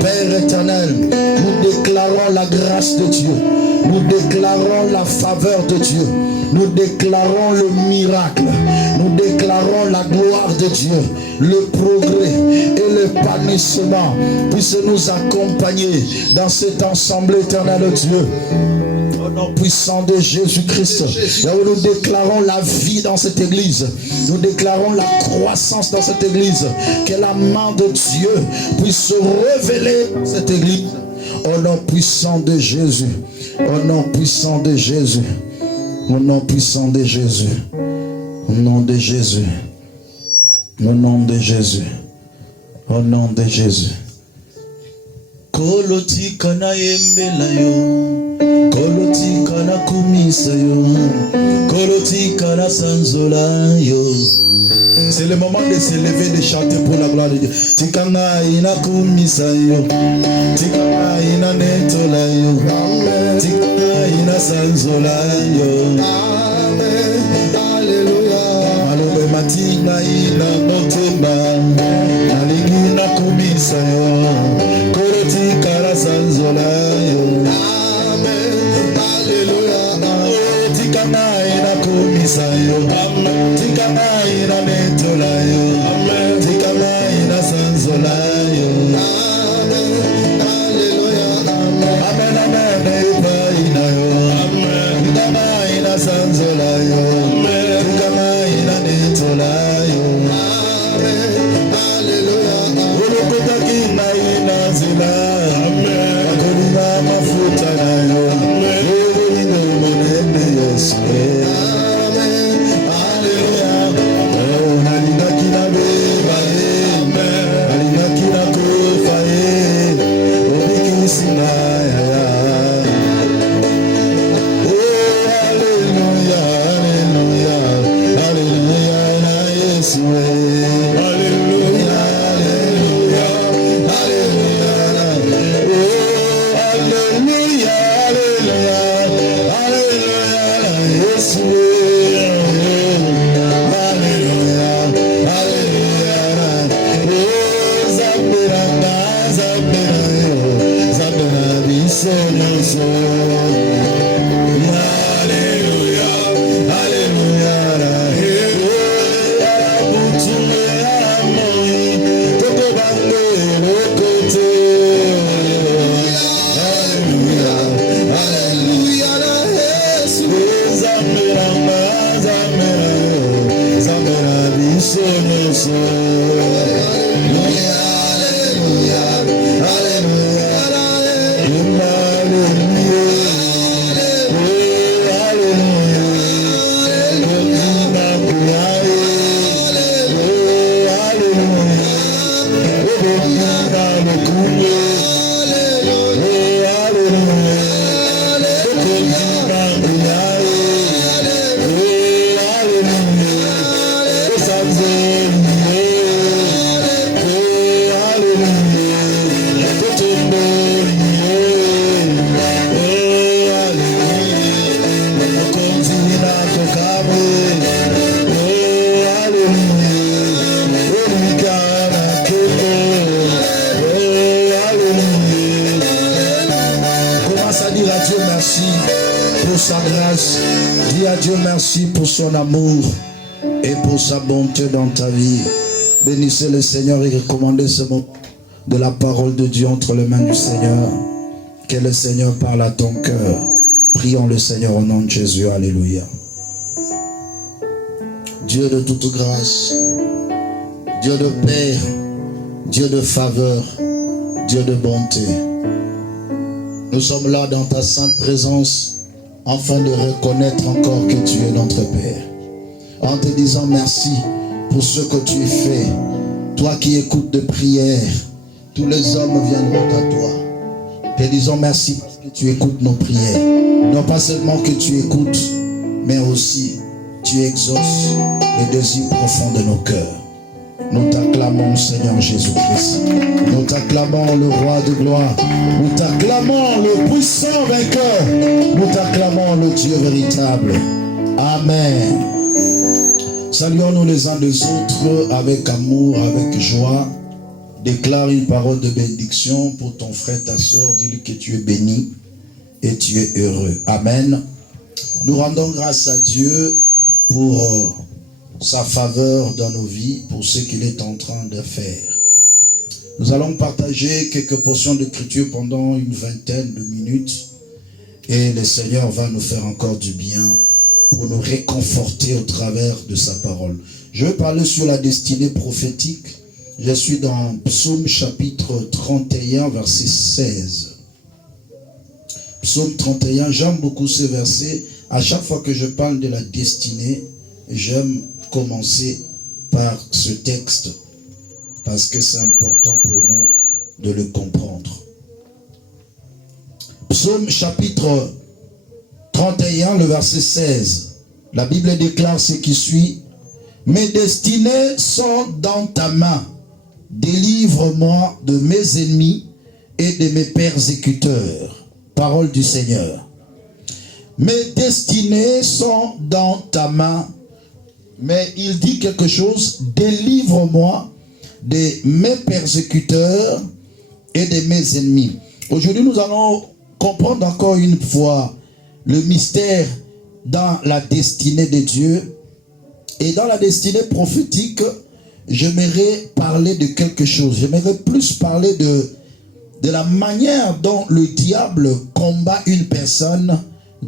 Père éternel, nous déclarons la grâce de Dieu. Nous déclarons la faveur de Dieu. Nous déclarons le miracle. Nous déclarons la gloire de Dieu. Le progrès et l'épanouissement puissent nous accompagner dans cet ensemble éternel de Dieu. Au nom puissant de Jésus-Christ, nous déclarons la vie dans cette église. Nous déclarons la croissance dans cette église. Que la main de Dieu puisse se révéler dans cette église. Au nom puissant de Jésus. Au nom puissant de Jésus. Au nom puissant de Jésus. Au nom de Jésus. Au nom de Jésus. Au nom de Jésus. Koloti kana yembela yo, koloti kana kumisa yo, koloti kana sanzola yo. C'est le moment de se lever, de chanter pour la gloire de Dieu. Tikanga ina kumisa yo, tikanga ina netola yo, tikanga ina sanzola yo. Alléluia. Alléluia. Matina ina notemba, aligina kumisa yo. Sanzola yo. Amen. Alléluia. Tikana ina kumisa yo. Tikana ina netola yo. Tikana ina sanzola yo. Amen. Alléluia. Amen. Amen. Eba ina yo. Tikana ina sanzola yo. Tikana ina netola yo. Amen. Alléluia. Urokota kina ina zila. Son amour et pour sa bonté dans ta vie. Bénissez le Seigneur et recommandez ce moment de la parole de Dieu entre les mains du Seigneur. Que le Seigneur parle à ton cœur. Prions le Seigneur au nom de Jésus. Alléluia. Dieu de toute grâce, Dieu de paix, Dieu de faveur, Dieu de bonté. Nous sommes là dans ta sainte présence afin de reconnaître encore que tu es notre Père. En te disant merci pour ce que tu fais. Toi qui écoutes de prières, tous les hommes viendront à toi. Te disons merci parce que tu écoutes nos prières. Non pas seulement que tu écoutes, mais aussi tu exauces les désirs profonds de nos cœurs. Nous t'acclamons, Seigneur Jésus-Christ. Nous t'acclamons, le roi de gloire. Nous t'acclamons, le puissant vainqueur. Nous t'acclamons, le Dieu véritable. Amen. Saluons-nous les uns les autres avec amour, avec joie. Déclare une parole de bénédiction pour ton frère, ta soeur. Dis-lui que tu es béni et tu es heureux. Amen. Nous rendons grâce à Dieu pour sa faveur dans nos vies, pour ce qu'il est en train de faire. Nous allons partager quelques portions d'écriture pendant une vingtaine de minutes et le Seigneur va nous faire encore du bien pour nous réconforter au travers de sa parole. Je vais parler sur la destinée prophétique. Je suis dans Psaume chapitre 31, verset 16. Psaume 31, j'aime beaucoup ce verset. À chaque fois que je parle de la destinée, j'aime commencer par ce texte parce que c'est important pour nous de le comprendre. Psaume chapitre 31, le verset 16. La Bible déclare ce qui suit. Mes destinées sont dans ta main. Délivre-moi de mes ennemis et de mes persécuteurs. Parole du Seigneur. Mes destinées sont dans ta main. Mais il dit quelque chose. Délivre-moi de mes persécuteurs et de mes ennemis. Aujourd'hui, nous allons comprendre encore une fois le mystère dans la destinée de Dieu. Et dans la destinée prophétique, j'aimerais parler de quelque chose. J'aimerais plus parler de la manière dont le diable combat une personne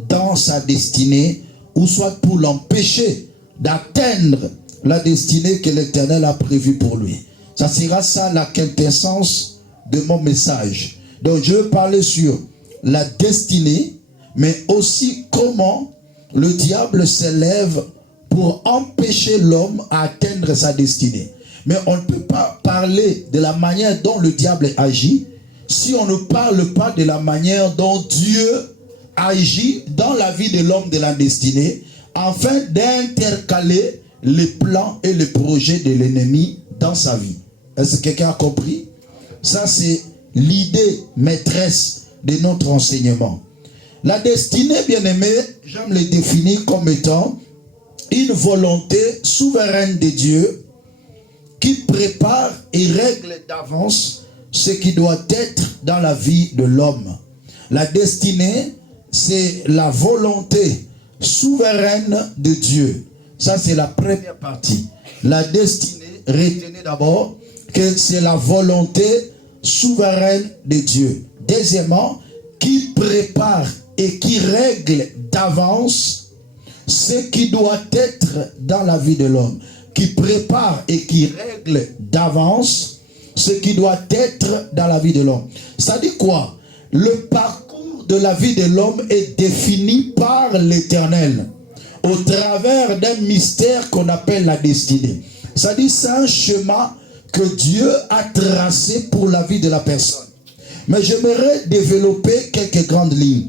dans sa destinée, ou soit pour l'empêcher d'atteindre la destinée que l'Éternel a prévue pour lui. Ça sera ça la quintessence de mon message. Donc je vais parler sur la destinée, mais aussi comment le diable s'élève pour empêcher l'homme à atteindre sa destinée. Mais on ne peut pas parler de la manière dont le diable agit si on ne parle pas de la manière dont Dieu agit dans la vie de l'homme de la destinée, afin d'intercaler les plans et les projets de l'ennemi dans sa vie. Est-ce que quelqu'un a compris? Ça, c'est l'idée maîtresse de notre enseignement. La destinée, bien aimé, j'aime le définir comme étant une volonté souveraine de Dieu qui prépare et règle d'avance ce qui doit être dans la vie de l'homme. La destinée, c'est la volonté souveraine de Dieu. Ça, c'est la première partie. La destinée, retenez d'abord que c'est la volonté souveraine de Dieu. Deuxièmement, qui prépare et qui règle d'avance ce qui doit être dans la vie de l'homme. Qui prépare et qui règle d'avance ce qui doit être dans la vie de l'homme. Ça dit quoi? Le parcours de la vie de l'homme est défini par l'Éternel au travers d'un mystère qu'on appelle la destinée. Ça dit c'est un chemin que Dieu a tracé pour la vie de la personne. Mais j'aimerais développer quelques grandes lignes.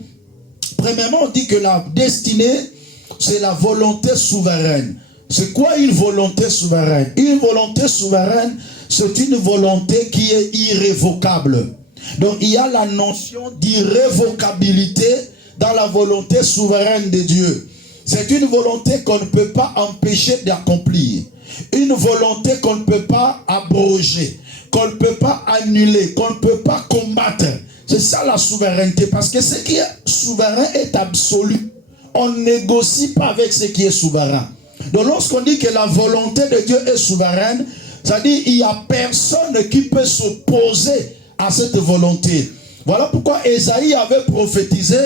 Premièrement, on dit que la destinée, c'est la volonté souveraine. C'est quoi une volonté souveraine? Une volonté souveraine, c'est une volonté qui est irrévocable. Donc il y a la notion d'irrévocabilité dans la volonté souveraine de Dieu. C'est une volonté qu'on ne peut pas empêcher d'accomplir. Une volonté qu'on ne peut pas abroger, qu'on ne peut pas annuler, qu'on ne peut pas combattre. C'est ça la souveraineté, parce que ce qui est souverain est absolu. On ne négocie pas avec ce qui est souverain. Donc lorsqu'on dit que la volonté de Dieu est souveraine, ça dit qu'il n'y a personne qui peut s'opposer à cette volonté. Voilà pourquoi Ésaïe avait prophétisé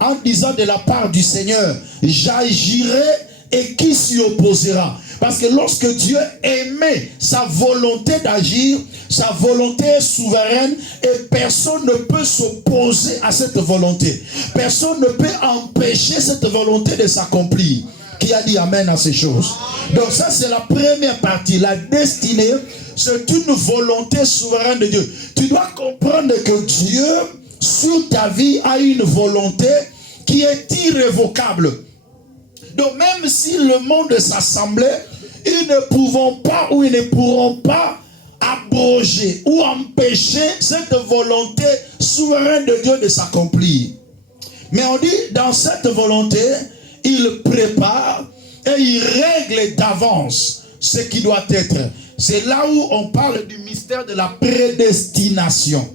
en disant de la part du Seigneur, j'agirai et qui s'y opposera? Parce que lorsque Dieu émet sa volonté d'agir, sa volonté est souveraine et personne ne peut s'opposer à cette volonté. Personne ne peut empêcher cette volonté de s'accomplir. Qui a dit amen à ces choses? Donc ça, c'est la première partie. La destinée, c'est une volonté souveraine de Dieu. Tu dois comprendre que Dieu, sur ta vie, a une volonté qui est irrévocable. Donc même si le monde s'assemblait, ils ne pourront pas ou ils ne pourront pas abroger ou empêcher cette volonté souveraine de Dieu de s'accomplir. Mais on dit, dans cette volonté, il prépare et il règle d'avance ce qui doit être. C'est là où on parle du mystère de la prédestination.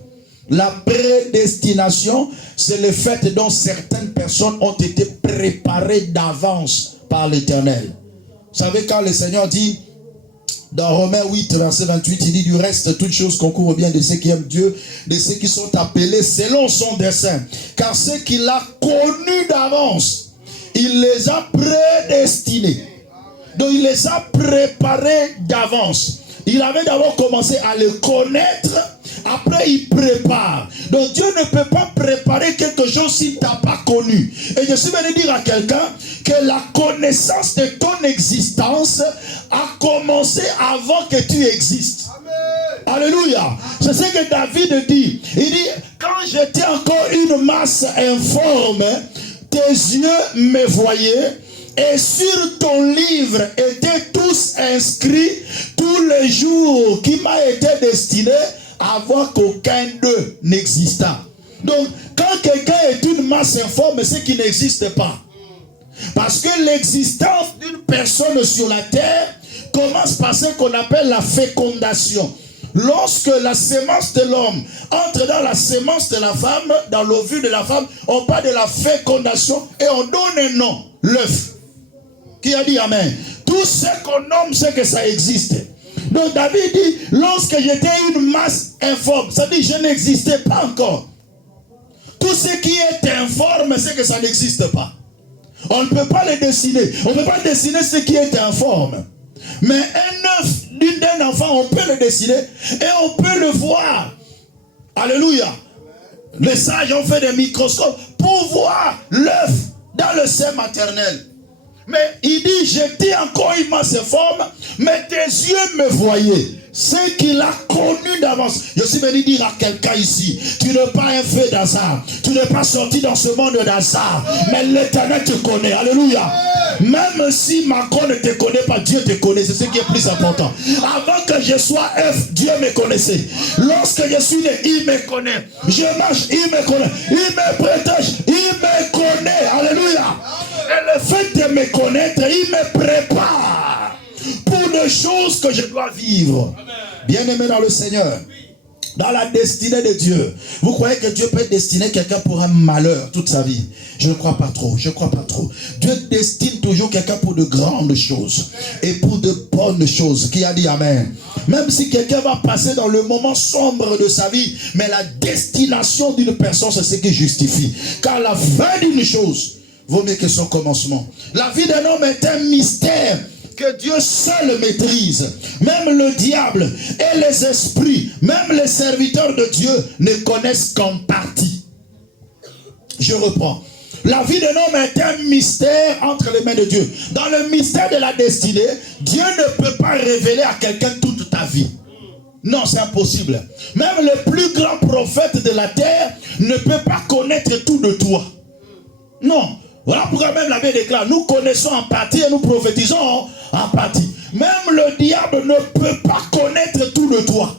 La prédestination, c'est le fait dont certaines personnes ont été préparées d'avance par l'Éternel. Vous savez, quand le Seigneur dit, dans Romains 8, verset 28, il dit, du reste, toutes choses concourent bien de ceux qui aiment Dieu, de ceux qui sont appelés selon son dessein. Car ceux qu'il a connus d'avance, il les a prédestinés. Donc il les a préparés d'avance. Il avait d'abord commencé à les connaître, après il prépare. Donc Dieu ne peut pas préparer quelque chose s'il ne t'a pas connu. Et je suis venu dire à quelqu'un que la connaissance de ton existence a commencé avant que tu existes. Amen. Alléluia. C'est ce que David dit. Il dit, quand j'étais encore une masse informe, tes yeux me voyaient. Et sur ton livre étaient tous inscrits tous les jours qui m'a été destiné avant qu'aucun d'eux n'existât. Donc, quand quelqu'un est une masse informe, c'est qu'il n'existe pas. Parce que l'existence d'une personne sur la terre commence par ce qu'on appelle la fécondation. Lorsque la sémence de l'homme entre dans la sémence de la femme, dans l'ovule de la femme, on parle de la fécondation et on donne un nom, l'œuf. Qui a dit amen? Tout ce qu'on nomme, c'est que ça existe. Donc David dit, lorsque j'étais une masse informe, ça dit je n'existais pas encore. Tout ce qui est informe, c'est que ça n'existe pas. On ne peut pas le dessiner. On ne peut pas dessiner ce qui est informe. Mais un œuf d'un enfant, on peut le dessiner et on peut le voir. Alléluia. Les sages ont fait des microscopes pour voir l'œuf dans le sein maternel. Mais il dit, j'étais encore une masse informe, mais tes yeux me voyaient. C'est qu'il a connu d'avance. Je suis venu dire à quelqu'un ici, tu n'es pas un fait d'hasard. Tu n'es pas sorti dans ce monde d'hasard. Mais l'Éternel te connaît. Alléluia. Même si Macron ne te connaît pas, Dieu te connaît. C'est ce qui est plus important. Avant que je sois œuf, Dieu me connaissait. Lorsque je suis né, il me connaît. Je marche, il me connaît. Il me protège, il me connaît. Alléluia. Et le fait de me connaître, il me prépare pour des choses que je dois vivre. Bien-aimé dans le Seigneur, dans la destinée de Dieu, vous croyez que Dieu peut destiner quelqu'un pour un malheur toute sa vie? Je ne crois pas trop, je ne crois pas trop. Dieu destine toujours quelqu'un pour de grandes choses et pour de bonnes choses. Qui a dit amen? Même si quelqu'un va passer dans le moment sombre de sa vie, mais la destination d'une personne, c'est ce qui justifie. Car la fin d'une chose vaut mieux que son commencement. La vie d'un homme est un mystère que Dieu seul maîtrise. Même le diable et les esprits, même les serviteurs de Dieu ne connaissent qu'en partie. Je reprends. La vie d'un homme est un mystère entre les mains de Dieu. Dans le mystère de la destinée, Dieu ne peut pas révéler à quelqu'un toute ta vie. Non, c'est impossible. Même le plus grand prophète de la terre ne peut pas connaître tout de toi. Non. Voilà pourquoi même la Bible déclare, nous connaissons en partie et nous prophétisons en partie. Même le diable ne peut pas connaître tout de toi.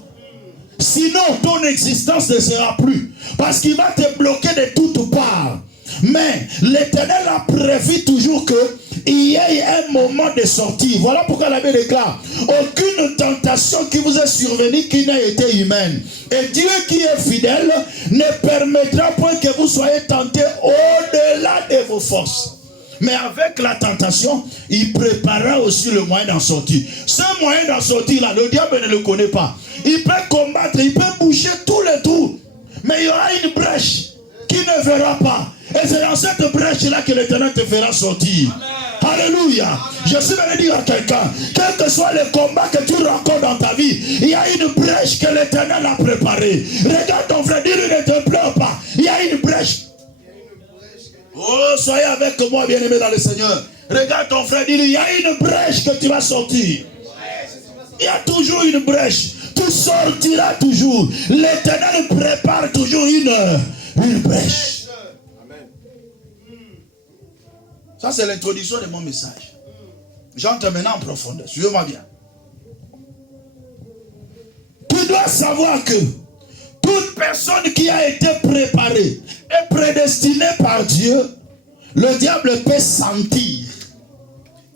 Sinon, ton existence ne sera plus. Parce qu'il va te bloquer de toutes parts. Mais l'Éternel a prévu toujours qu'il y ait un moment de sortie. Voilà pourquoi la Bible déclare, aucune tentation qui vous est survenue qui n'a été humaine. Et Dieu qui est fidèle ne permettra point que vous soyez tentés au-delà de vos forces. Mais avec la tentation, il préparera aussi le moyen d'en sortir. Ce moyen d'en sortir là, le diable ne le connaît pas. Il peut combattre, il peut boucher tous les trous. Mais il y aura une brèche qui ne verra pas. Et c'est dans cette brèche-là que l'Éternel te fera sortir. Amen. Alléluia. Je suis venu dire à quelqu'un, quel que soit le combat que tu rencontres dans ta vie, il y a une brèche que l'Éternel a préparée. Regarde ton frère, dis-lui ne te pleure pas. Il y a une brèche. Oh, soyez avec moi, bien-aimé dans le Seigneur. Regarde ton frère, dis-lui, il y a une brèche que tu vas sortir. Il y a toujours une brèche. Tu sortiras toujours. L'Éternel prépare toujours une brèche. Ça, c'est l'introduction de mon message. J'entre maintenant en profondeur. Suivez-moi bien. Tu dois savoir que toute personne qui a été préparée et prédestinée par Dieu, le diable peut sentir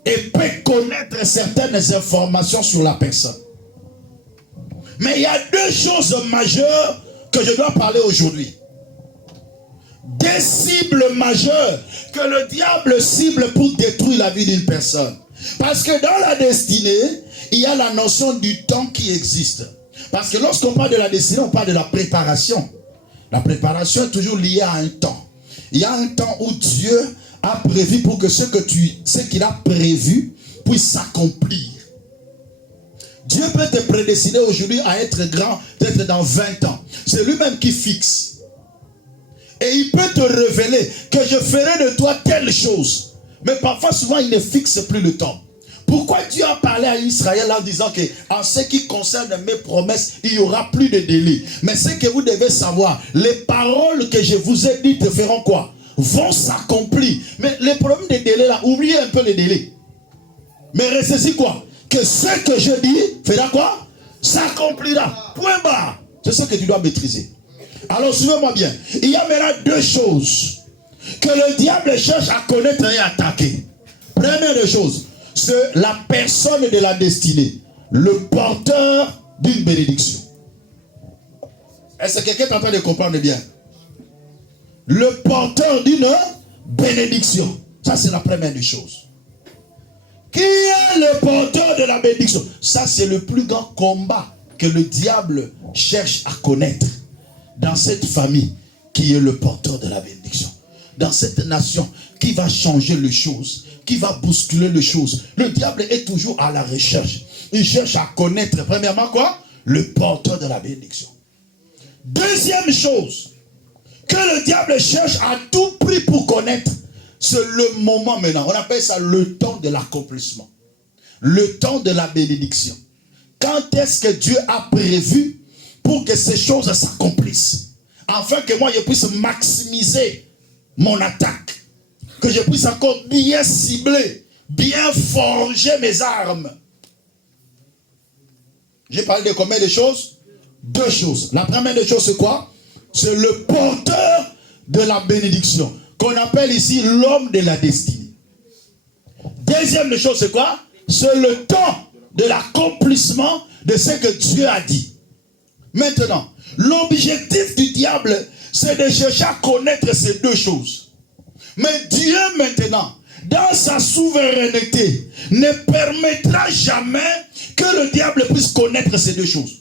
et peut connaître certaines informations sur la personne. Mais il y a deux choses majeures que je dois parler aujourd'hui. Des cibles majeures que le diable cible pour détruire la vie d'une personne. Parce que dans la destinée, il y a la notion du temps qui existe. Parce que lorsqu'on parle de la destinée, on parle de la préparation. La préparation est toujours liée à un temps. Il y a un temps où Dieu a prévu pour que ce qu'il a prévu puisse s'accomplir. Dieu peut te prédestiner aujourd'hui à être grand, peut-être dans 20 ans. C'est lui-même qui fixe. Et il peut te révéler que je ferai de toi telle chose. Mais parfois, souvent, il ne fixe plus le temps. Pourquoi Dieu a parlé à Israël en disant que en ce qui concerne mes promesses, il n'y aura plus de délai. Mais ce que vous devez savoir, les paroles que je vous ai dites feront quoi? Vont s'accomplir. Mais le problème des délais là, oubliez un peu les délais. Mais restez quoi? Que ce que je dis fera quoi? S'accomplira. Point barre. C'est ce que tu dois maîtriser. Alors suivez-moi bien. Il y a maintenant deux choses que le diable cherche à connaître et à attaquer. Première des choses, c'est la personne de la destinée. Le porteur d'une bénédiction. Est-ce que quelqu'un est en train de comprendre bien? Le porteur d'une bénédiction. Ça, c'est la première des choses. Qui est le porteur de la bénédiction? Ça, c'est le plus grand combat que le diable cherche à connaître. Dans cette famille, qui est le porteur de la bénédiction. Dans cette nation, qui va changer les choses, qui va bousculer les choses. Le diable est toujours à la recherche. Il cherche à connaître, premièrement quoi? Le porteur de la bénédiction. Deuxième chose, que le diable cherche à tout prix pour connaître, c'est le moment maintenant. On appelle ça le temps de l'accomplissement. Le temps de la bénédiction. Quand est-ce que Dieu a prévu pour que ces choses s'accomplissent? Afin que moi je puisse maximiser mon attaque. Que je puisse encore bien cibler, bien forger mes armes. J'ai parlé de combien de choses? Deux choses. La première des choses, c'est quoi? C'est le porteur de la bénédiction, qu'on appelle ici l'homme de la destinée. Deuxième des choses, c'est quoi? C'est le temps de l'accomplissement de ce que Dieu a dit. Maintenant, l'objectif du diable, c'est de chercher à connaître ces deux choses. Mais Dieu maintenant, dans sa souveraineté, ne permettra jamais que le diable puisse connaître ces deux choses.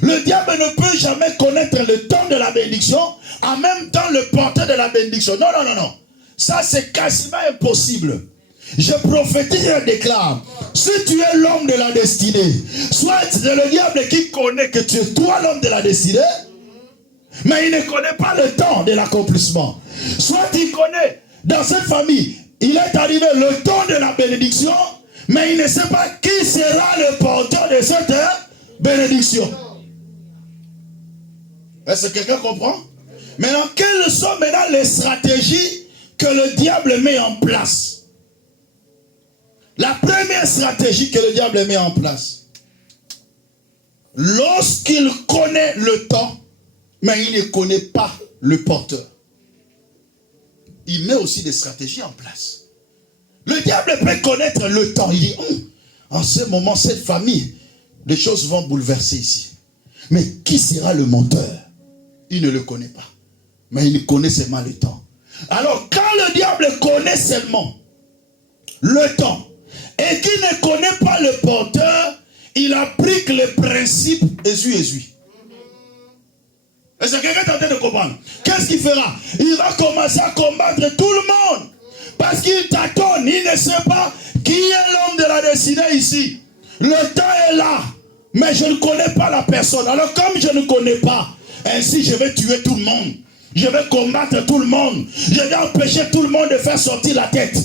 Le diable ne peut jamais connaître le temps de la bénédiction, en même temps le porteur de la bénédiction. Non, non, non, non. Ça, c'est quasiment impossible. Je prophétise et déclare, si tu es l'homme de la destinée, soit c'est le diable qui connaît que tu es toi l'homme de la destinée, mais il ne connaît pas le temps de l'accomplissement. Soit il connaît, dans cette famille, il est arrivé le temps de la bénédiction, mais il ne sait pas qui sera le porteur de cette bénédiction. Est-ce que quelqu'un comprend? Maintenant, quelles sont maintenant les stratégies que le diable met en place? La première stratégie que le diable met en place, lorsqu'il connaît le temps, mais il ne connaît pas le porteur, il met aussi des stratégies en place. Le diable peut connaître le temps. Il dit, en ce moment, cette famille, des choses vont bouleverser ici. Mais qui sera le menteur? Il ne le connaît pas. Mais il connaît seulement le temps. Alors, quand le diable connaît seulement le temps, et qui ne connaît pas le porteur, il applique les principes essuie. Est-ce que quelqu'un est en train de comprendre? Qu'est-ce qu'il fera? Il va commencer à combattre tout le monde. Parce qu'il tâtonne, il ne sait pas qui est l'homme de la destinée ici. Le temps est là, mais je ne connais pas la personne. Alors comme je ne connais pas, ainsi je vais tuer tout le monde. Je vais combattre tout le monde. Je vais empêcher tout le monde de faire sortir la tête.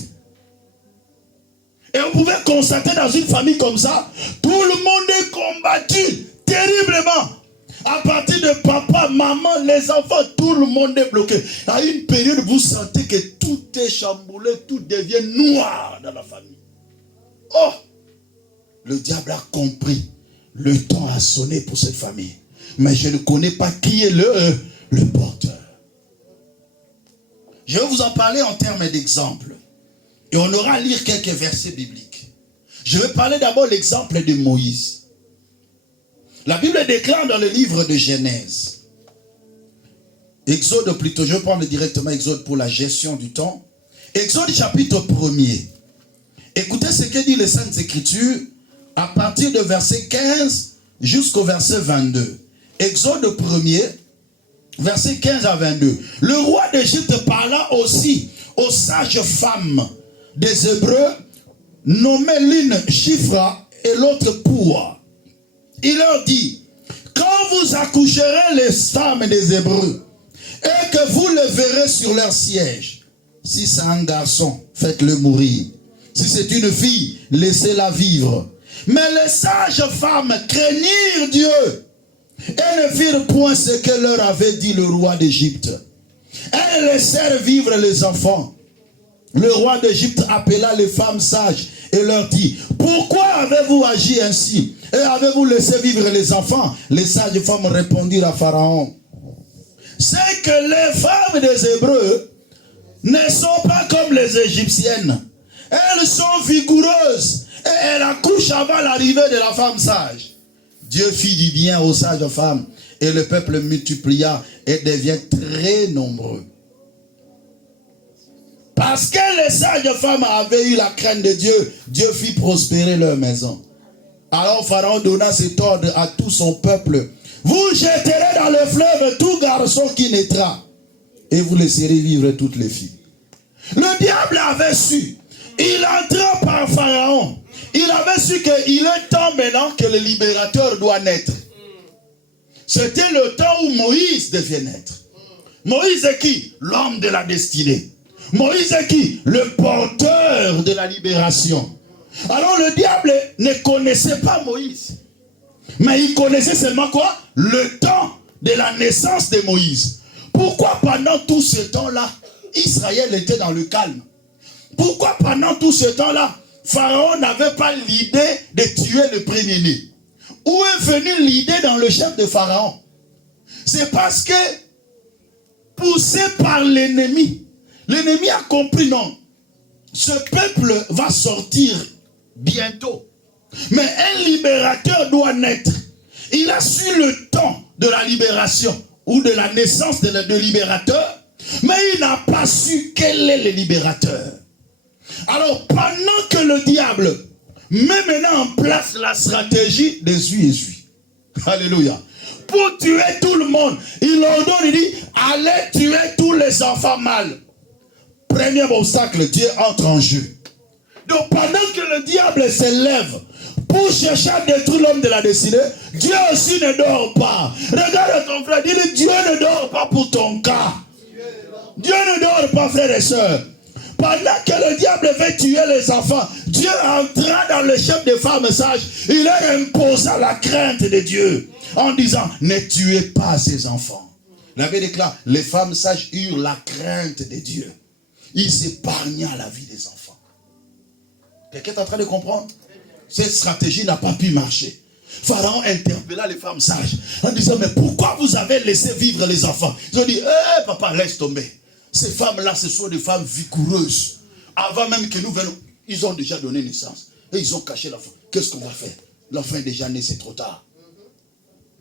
Et vous pouvez constater dans une famille comme ça, tout le monde est combattu terriblement. À partir de papa, maman, les enfants, tout le monde est bloqué. À une période, vous sentez que tout est chamboulé, tout devient noir dans la famille. Oh! Le diable a compris. Le temps a sonné pour cette famille. Mais je ne connais pas qui est le porteur. Je vais vous en parler en termes d'exemple. Et on aura à lire quelques versets bibliques. Je vais parler d'abord de l'exemple de Moïse. La Bible déclare dans le livre de Genèse. Exode plutôt, je vais prendre directement Exode pour la gestion du temps. Exode chapitre 1er. Écoutez ce que dit les Saintes Écritures à partir de verset 15 jusqu'au verset 22. Exode 1er, verset 15 à 22. Le roi d'Égypte parla aussi aux sages femmes des Hébreux, nommées l'une Shifra et l'autre Poua. Il leur dit, quand vous accoucherez les femmes des Hébreux, et que vous le verrez sur leur siège, si c'est un garçon, faites-le mourir. Si c'est une fille, laissez-la vivre. Mais les sages femmes craignirent Dieu et ne firent point ce que leur avait dit le roi d'Égypte. Elles laissèrent vivre les enfants. Le roi d'Égypte appela les femmes sages et leur dit, pourquoi avez-vous agi ainsi et avez-vous laissé vivre les enfants? Les sages femmes répondirent à Pharaon, c'est que les femmes des Hébreux ne sont pas comme les Égyptiennes. Elles sont vigoureuses et elles accouchent avant l'arrivée de la femme sage. Dieu fit du bien aux sages femmes et le peuple multiplia et devient très nombreux. Parce que les sages femmes avaient eu la crainte de Dieu, Dieu fit prospérer leur maison. Alors Pharaon donna cet ordre à tout son peuple. Vous jetterez dans le fleuve tout garçon qui naîtra et vous laisserez vivre toutes les filles. Le diable avait su. Il entra par Pharaon. Il avait su qu'il est temps maintenant que le libérateur doit naître. C'était le temps où Moïse devait naître. Moïse est qui? L'homme de la destinée. Moïse est qui? Le porteur de la libération. Alors le diable ne connaissait pas Moïse. Mais il connaissait seulement quoi? Le temps de la naissance de Moïse. Pourquoi pendant tout ce temps-là, Israël était dans le calme? Pourquoi pendant tout ce temps-là, Pharaon n'avait pas l'idée de tuer le premier-né? Où est venue l'idée dans le chef de Pharaon? C'est parce que, poussé par l'ennemi, l'ennemi a compris, non, ce peuple va sortir bientôt. Mais un libérateur doit naître. Il a su le temps de la libération ou de la naissance de libérateur, mais il n'a pas su quel est le libérateur. Alors, pendant que le diable met maintenant en place la stratégie des essuie. Alléluia. Pour tuer tout le monde, il ordonne, il dit, allez tuer tous les enfants mâles. Premier obstacle, Dieu entre en jeu. Donc, pendant que le diable s'élève pour chercher à détruire l'homme de la destinée, Dieu aussi ne dort pas. Regarde ton frère, dis-lui, Dieu ne dort pas pour ton cas. Dieu ne dort pas, frères et sœurs. Pendant que le diable veut tuer les enfants, Dieu entra dans le chef des femmes sages. Il leur imposa la crainte de Dieu en disant, ne tuez pas ces enfants. La Bible déclare, les femmes sages eurent la crainte de Dieu. Ils épargna la vie des enfants. Quelqu'un est en train de comprendre? Cette stratégie n'a pas pu marcher. Pharaon interpella les femmes sages en disant, mais pourquoi vous avez laissé vivre les enfants? Ils ont dit, papa, laisse tomber. Ces femmes-là, ce sont des femmes vigoureuses. Avant même que nous venions, ils ont déjà donné naissance. Et ils ont caché l'enfant. Qu'est-ce qu'on va faire? L'enfant est déjà né, c'est trop tard.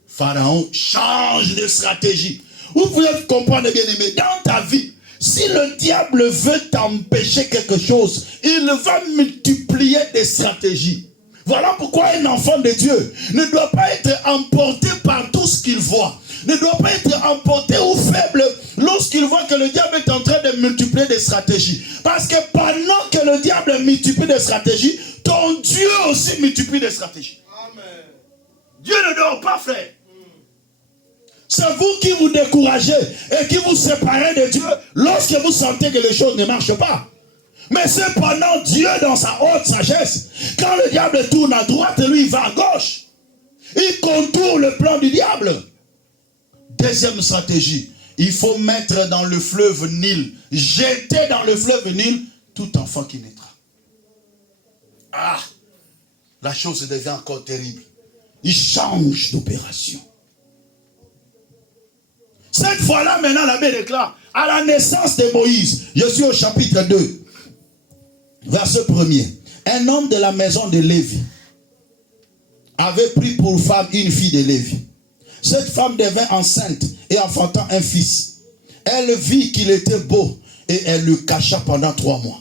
Pharaon change de stratégie. Vous pouvez comprendre, bien aimé, dans ta vie, si le diable veut t'empêcher quelque chose, il va multiplier des stratégies. Voilà pourquoi un enfant de Dieu ne doit pas être emporté par tout ce qu'il voit. Ne doit pas être emporté ou faible lorsqu'il voit que le diable est en train de multiplier des stratégies. Parce que pendant que le diable multiplie des stratégies, ton Dieu aussi multiplie des stratégies. Amen. Dieu ne dort pas, frère. C'est vous qui vous découragez et qui vous séparez de Dieu lorsque vous sentez que les choses ne marchent pas. Mais cependant, Dieu, dans sa haute sagesse, quand le diable tourne à droite, lui, il va à gauche. Il contourne le plan du diable. Deuxième stratégie, il faut mettre dans le fleuve Nil, jeter dans le fleuve Nil tout enfant qui naîtra. Ah, la chose devient encore terrible. Il change d'opération. Cette fois-là, maintenant, la Bible déclare, à la naissance de Moïse, je suis au chapitre 2, verset 1er. Un homme de la maison de Lévi avait pris pour femme une fille de Lévi. Cette femme devint enceinte et enfanta un fils. Elle vit qu'il était beau et elle le cacha pendant 3 mois.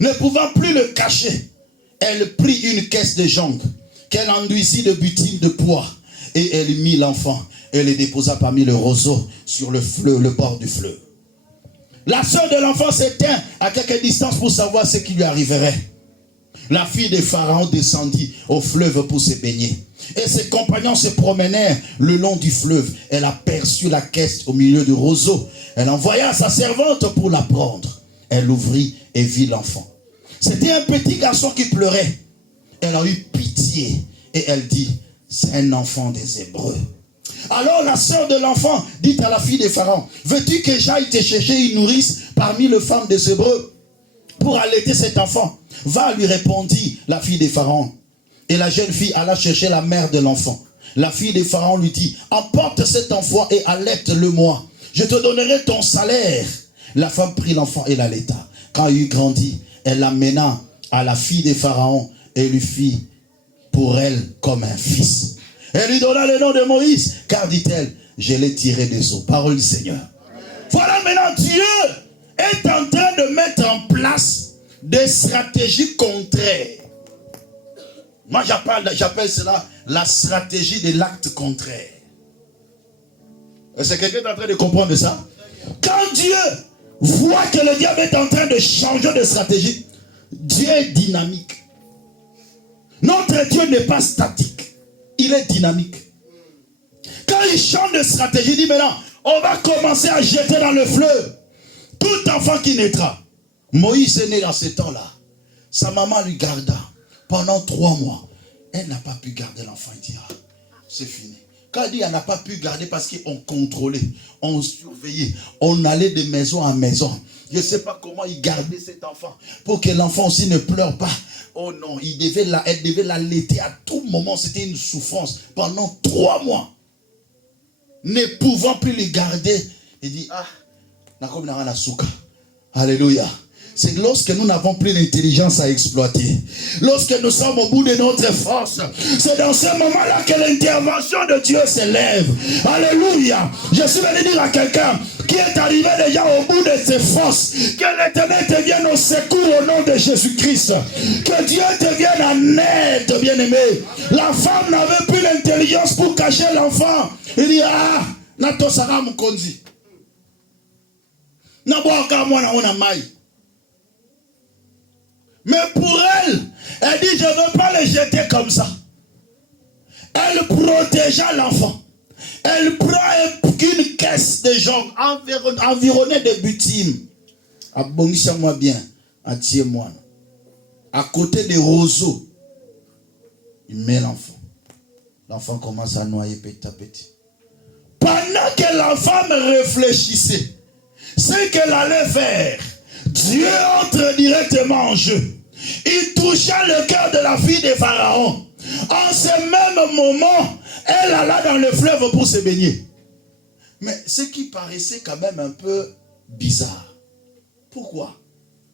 Ne pouvant plus le cacher, elle prit une caisse de jonc qu'elle enduisit de bitume de pois et elle mit l'enfant et le déposa parmi le roseau sur le bord du fleuve. La sœur de l'enfant s'éteint à quelque distance pour savoir ce qui lui arriverait. La fille de Pharaon descendit au fleuve pour se baigner. Et ses compagnons se promenèrent le long du fleuve. Elle aperçut la caisse au milieu du roseau. Elle envoya sa servante pour la prendre. Elle l'ouvrit et vit l'enfant. C'était un petit garçon qui pleurait. Elle a eu pitié et elle dit, c'est un enfant des Hébreux. Alors la sœur de l'enfant dit à la fille de Pharaon, veux-tu que j'aille te chercher une nourrice parmi les femmes des Hébreux pour allaiter cet enfant? Va, lui répondit la fille de Pharaon. Et la jeune fille alla chercher la mère de l'enfant. La fille de Pharaon lui dit, emporte cet enfant et allaite-le-moi. Je te donnerai ton salaire. La femme prit l'enfant et l'allaita. Quand il eut grandi, elle l'amena à la fille de Pharaon et lui fit pour elle comme un fils. Elle lui donna le nom de Moïse, car dit-elle, je l'ai tiré des eaux. Parole du Seigneur. Voilà maintenant, Dieu est en train de mettre en place des stratégies contraires. Moi, j'appelle cela la stratégie de l'acte contraire. Est-ce que quelqu'un est en train de comprendre ça? Quand Dieu voit que le diable est en train de changer de stratégie, Dieu est dynamique. Notre Dieu n'est pas statique. Il est dynamique. Quand il change de stratégie, il dit maintenant, on va commencer à jeter dans le fleuve tout enfant qui naîtra. Moïse est né dans ce temps-là. Sa maman lui garda pendant 3 mois. Elle n'a pas pu garder l'enfant. Il dit, ah, c'est fini. Quand il dit, elle n'a pas pu garder parce qu'on contrôlait, on surveillait, on allait de maison en maison. Je ne sais pas comment il gardait cet enfant pour que l'enfant aussi ne pleure pas. Oh non, elle devait l'allaiter à tout moment. C'était une souffrance pendant 3 mois. Ne pouvant plus le garder, il dit, ah, alléluia. C'est lorsque nous n'avons plus l'intelligence à exploiter, lorsque nous sommes au bout de notre force, c'est dans ce moment-là que l'intervention de Dieu s'élève. Alléluia. Je suis venu dire à quelqu'un qui est arrivé déjà au bout de ses forces, que l'Éternel te vienne au secours au nom de Jésus-Christ. Que Dieu te vienne en aide, bien-aimé. La femme n'avait plus l'intelligence pour cacher l'enfant. Il dit, ah, nato sara mukonzi. Naboaka mwana ona mai. Mais pour elle, elle dit, je ne veux pas le jeter comme ça. Elle protégea l'enfant. Elle prend une caisse de jonc environnée de bitume. Abongisa-moi bien, attiez-moi. À côté des roseaux, il met l'enfant. L'enfant commence à noyer petit à petit. Pendant que la femme réfléchissait, ce qu'elle allait faire, Dieu entre directement en jeu. Il toucha le cœur de la fille de Pharaon. En ce même moment, elle alla dans le fleuve pour se baigner. Mais ce qui paraissait quand même un peu bizarre. Pourquoi?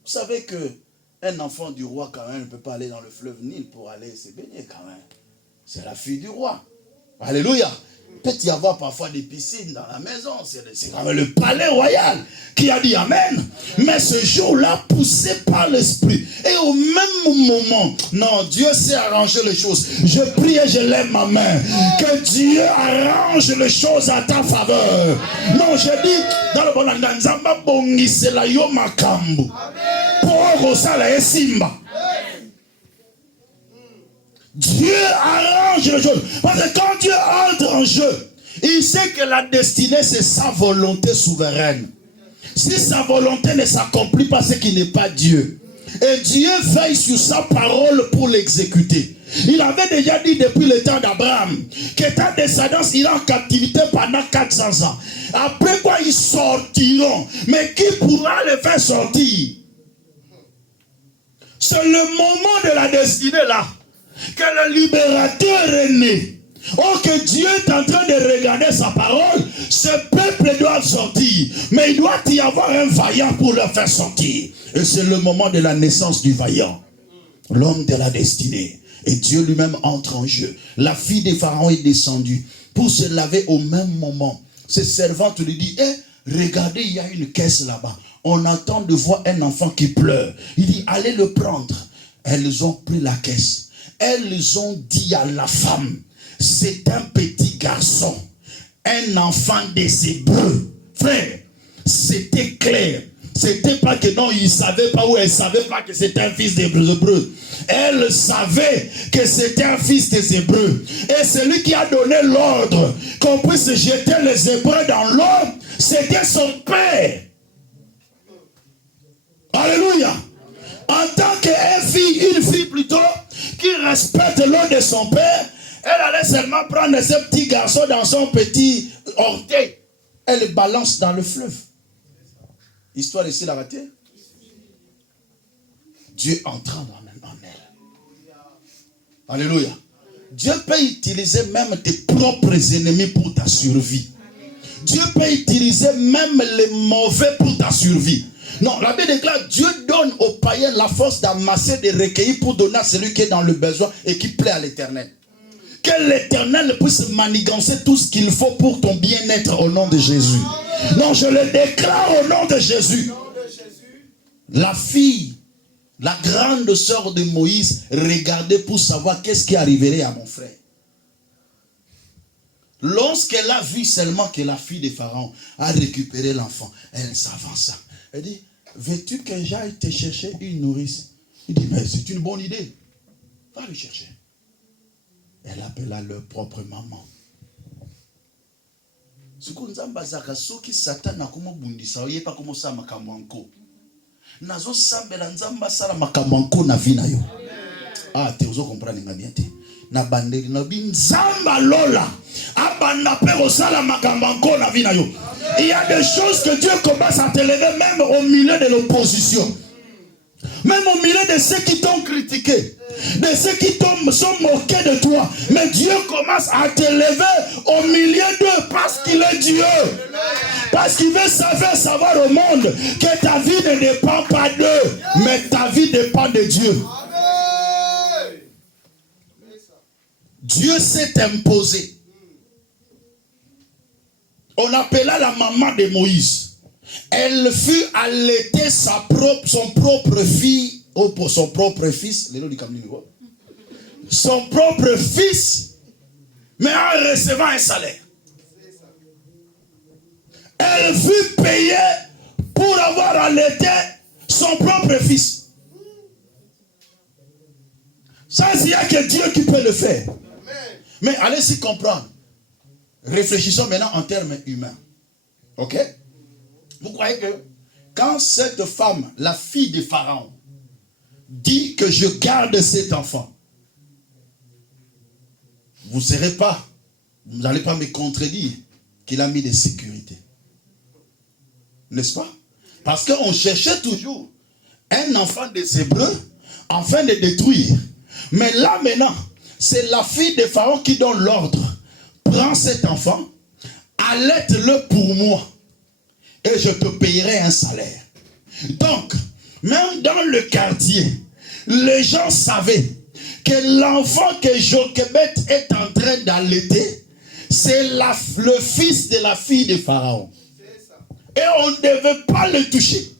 Vous savez qu'un enfant du roi quand même ne peut pas aller dans le fleuve Nil pour aller se baigner quand même. C'est la fille du roi. Alléluia. Peut y avoir parfois des piscines dans la maison. C'est quand même le palais royal qui a dit Amen. Mais ce jour-là, poussé par l'esprit. Et au même moment, non, Dieu sait arranger les choses. Je prie et je lève ma main. Que Dieu arrange les choses à ta faveur. Non, je dis, dans le bon langage, Nzamba bongi c'est la yo makambu. Pour Rosala et Simba. Dieu arrange les choses. Parce que quand Dieu entre en jeu, il sait que la destinée, c'est sa volonté souveraine. Si sa volonté ne s'accomplit pas, c'est qu'il n'est pas Dieu. Et Dieu veille sur sa parole pour l'exécuter. Il avait déjà dit depuis le temps d'Abraham que ta descendance ira en captivité pendant 400 ans. Après quoi, ils sortiront. Mais qui pourra les faire sortir? C'est le moment de la destinée là. Que le libérateur est né. Oh, que Dieu est en train de regarder sa parole. Ce peuple doit sortir. Mais il doit y avoir un vaillant pour le faire sortir. Et c'est le moment de la naissance du vaillant. l'homme de la destinée. Et Dieu lui-même entre en jeu. La fille de Pharaon est descendue pour se laver au même moment. Ses servantes lui disent, regardez, il y a une caisse là-bas. On attend de voir un enfant qui pleure. Il dit, allez le prendre. Elles ont pris la caisse. Elles ont dit à la femme, c'est un petit garçon, un enfant des Hébreux. Frère, c'était clair. C'était pas que non, il savait pas ou elle savait pas que c'était un fils des Hébreux. Elle savait que c'était un fils des Hébreux. Et celui qui a donné l'ordre qu'on puisse jeter les Hébreux dans l'eau, c'était son père. Alléluia. En tant une fille plutôt, qui respecte l'ordre de son père, elle allait seulement prendre ce petit garçon dans son petit orteil. Elle le balance dans le fleuve. Histoire ici la rater. Dieu entrant en elle. Alléluia. Dieu peut utiliser même tes propres ennemis pour ta survie. Dieu peut utiliser même les mauvais pour ta survie. Non, la Bible déclare, Dieu donne aux païens la force d'amasser, de recueillir pour donner à celui qui est dans le besoin et qui plaît à l'Éternel. Que l'Éternel puisse manigancer tout ce qu'il faut pour ton bien-être au nom de Jésus. Non, je le déclare au nom de Jésus. La fille, la grande sœur de Moïse, regardait pour savoir qu'est-ce qui arriverait à mon frère. Lorsqu'elle a vu seulement que la fille de Pharaon a récupéré l'enfant, elle s'avança. Elle dit, veux-tu que j'aille te chercher une nourrice? Il dit, mais c'est une bonne idée. Va le chercher. Elle appela leur propre maman. Ce qu'on a dit, Satan n'a pas bundisa, il n'y a pas comme ça makamanko. Nazo sambela nzamba sala makamanko na vina yo. Ah, tu vas comprendre bien. Na bandeli na binzamba lola. Abanda pero sala makamanko na vina yo. Il y a des choses que Dieu commence à te lever même au milieu de l'opposition. Même au milieu de ceux qui t'ont critiqué, de ceux qui sont moqués de toi. Mais Dieu commence à te lever au milieu d'eux parce qu'il est Dieu. Parce qu'il veut savoir au monde que ta vie ne dépend pas d'eux, mais ta vie dépend de Dieu. Dieu s'est imposé. On appela la maman de Moïse. Elle fut allaiter son propre fille, ou son propre fils, son propre fils, mais en recevant un salaire. Elle fut payée pour avoir allaité son propre fils. Ça, il n'y a que Dieu qui peut le faire. Mais allez-y comprendre. Réfléchissons maintenant en termes humains. Ok? Vous croyez que quand cette femme, la fille de Pharaon, dit que je garde cet enfant, vous n'allez pas me contredire qu'il a mis des sécurités. N'est-ce pas? Parce qu'on cherchait toujours un enfant des Hébreux afin de détruire. Mais là maintenant, c'est la fille de Pharaon qui donne l'ordre. Prends cet enfant, allaite-le pour moi. Et je te payerai un salaire. Donc, même dans le quartier, les gens savaient que l'enfant que Jochebed est en train d'allaiter, c'est le fils de la fille de Pharaon. Et on ne devait pas le toucher.